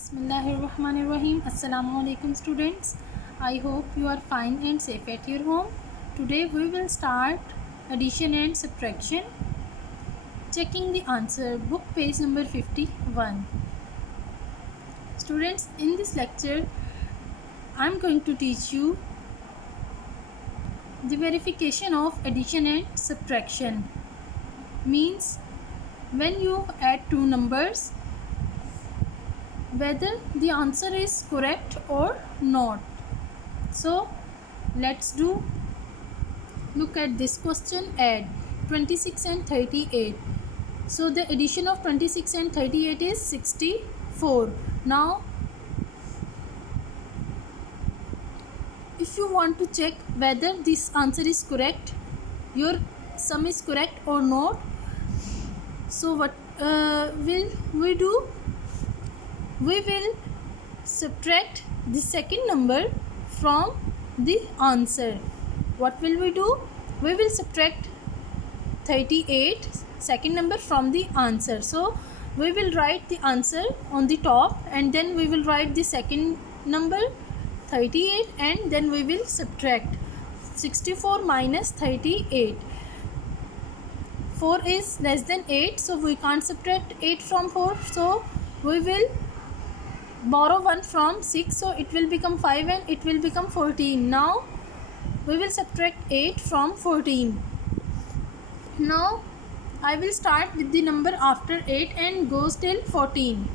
Bismillahirrahmanirrahim. Assalamu alaikum students. I hope you are fine and safe at your home. Today we will start addition and subtraction. Checking the answer, book page number 51. Students, in this lecture I am going to teach you the verification of addition and subtraction. Means when you add two numbers, whether the answer is correct or not. So let's look at this question. Add 26 and 38. So the addition of 26 and 38 is 64. Now if you want to check whether this answer is correct, your sum is correct or not, so what will we do? We will subtract the second number from the answer. What will we do? We will subtract 38 second number from the answer. So we will write the answer on the top and then we will write the second number 38 and then we will subtract 64 minus 38. 4 is less than 8, so we can't subtract 8 from 4, so we will borrow 1 from 6, so it will become 5 and it will become 14. Now we will subtract 8 from 14. Now I will start with the number after 8 and goes till 14.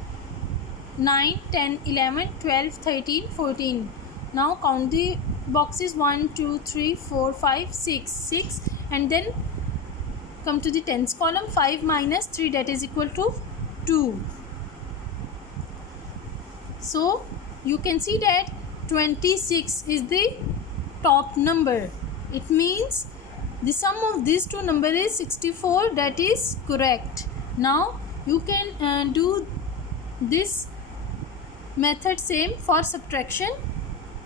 9, 10, 11, 12, 13, 14. Now count the boxes 1, 2, 3, 4, 5, 6 and then come to the tens column. 5 minus 3, that is equal to 2. So you can see that 26 is the top number. It means the sum of these two numbers is 64. That is correct. Now you can do this method same for subtraction.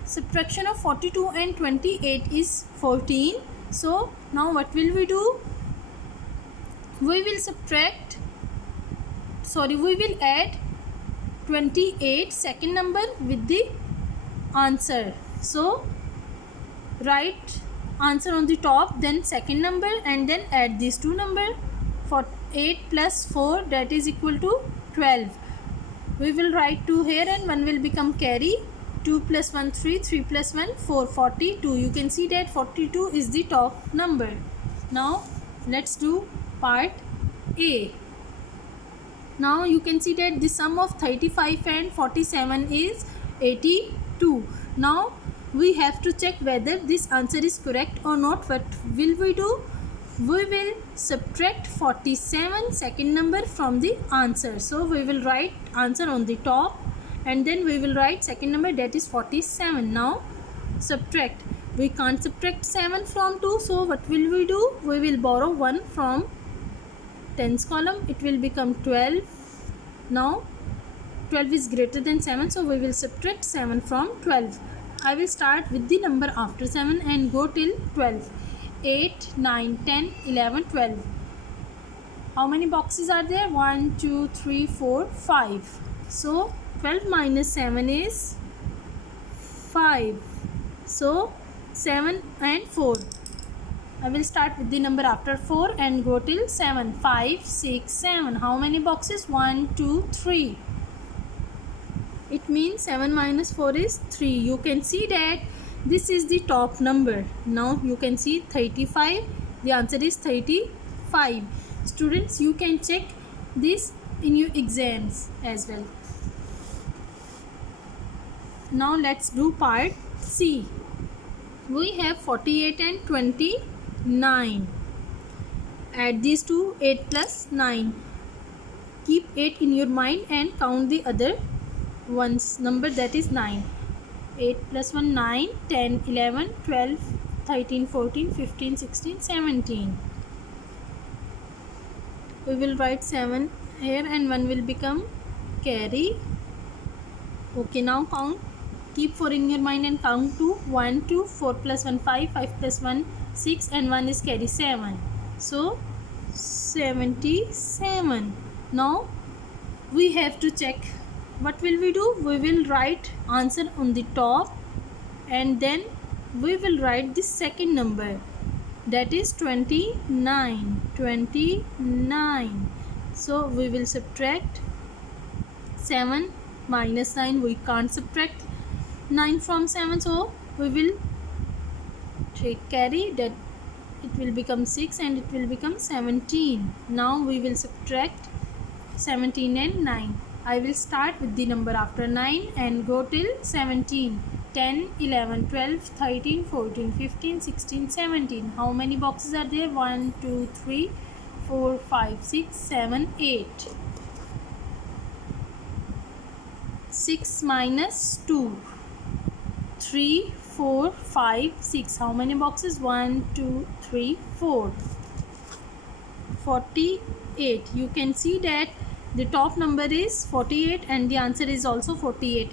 Subtraction of 42 and 28 is 14. So now what will we do? We will add 28 second number with the answer. So write answer on the top, then second number, and then add these two numbers. For 8 plus 4, that is equal to 12. We will write 2 here and 1 will become carry. 2 plus 1 3, 3 plus 1 4, 42. You can see that 42 is the top number. Now let's do part A. Now you can see that the sum of 35 and 47 is 82. Now we have to check whether this answer is correct or not. What will we do? We will subtract 47 second number from the answer. So we will write answer on the top and then we will write second number, that is 47. Now subtract. We can't subtract 7 from 2, so what will we do? We will borrow 1 from tens column. It will become 12. Now 12 is greater than 7, so we will subtract 7 from 12. I will start with the number after 7 and go till 12. 8, 9, 10, 11, 12. How many boxes are there? 1, 2, 3, 4, 5. So 12 minus 7 is 5. So 7 and 4. I will start with the number after 4 and go till 7. 5, 6, 7. How many boxes? 1, 2, 3. It means 7 minus 4 is 3. You can see that this is the top number. Now you can see 35. The answer is 35. Students, you can check this in your exams as well. Now let's do part C. We have 48 and 29. Add these two, 8 plus 9. Keep 8 in your mind and count the other one's number, that is 9. 8 plus 1, 9, 10, 11, 12, 13, 14, 15, 16, 17. We will write 7 here and 1 will become carry. Okay, now count. Keep 4 in your mind and count to 1, 2, 4 plus 1, 5, 5 plus 1, 6 and 1 is carry 7. So 77. Now we have to check what will we do? We will write answer on the top, and then we will write the second number, that is 29. So we will subtract 7 minus 9. We can't subtract 9 from 7, so we will take carry, that it will become 6 and it will become 17. Now we will subtract 17 and 9. I will start with the number after 9 and go till 17. 10, 11, 12, 13, 14, 15, 16, 17. How many boxes are there? 1, 2, 3, 4, 5, 6, 7, 8. 6 minus 2. 3, 4, 5, 6. How many boxes? 1, 2, 3, 4. 48. You can see that the top number is 48 and the answer is also 48.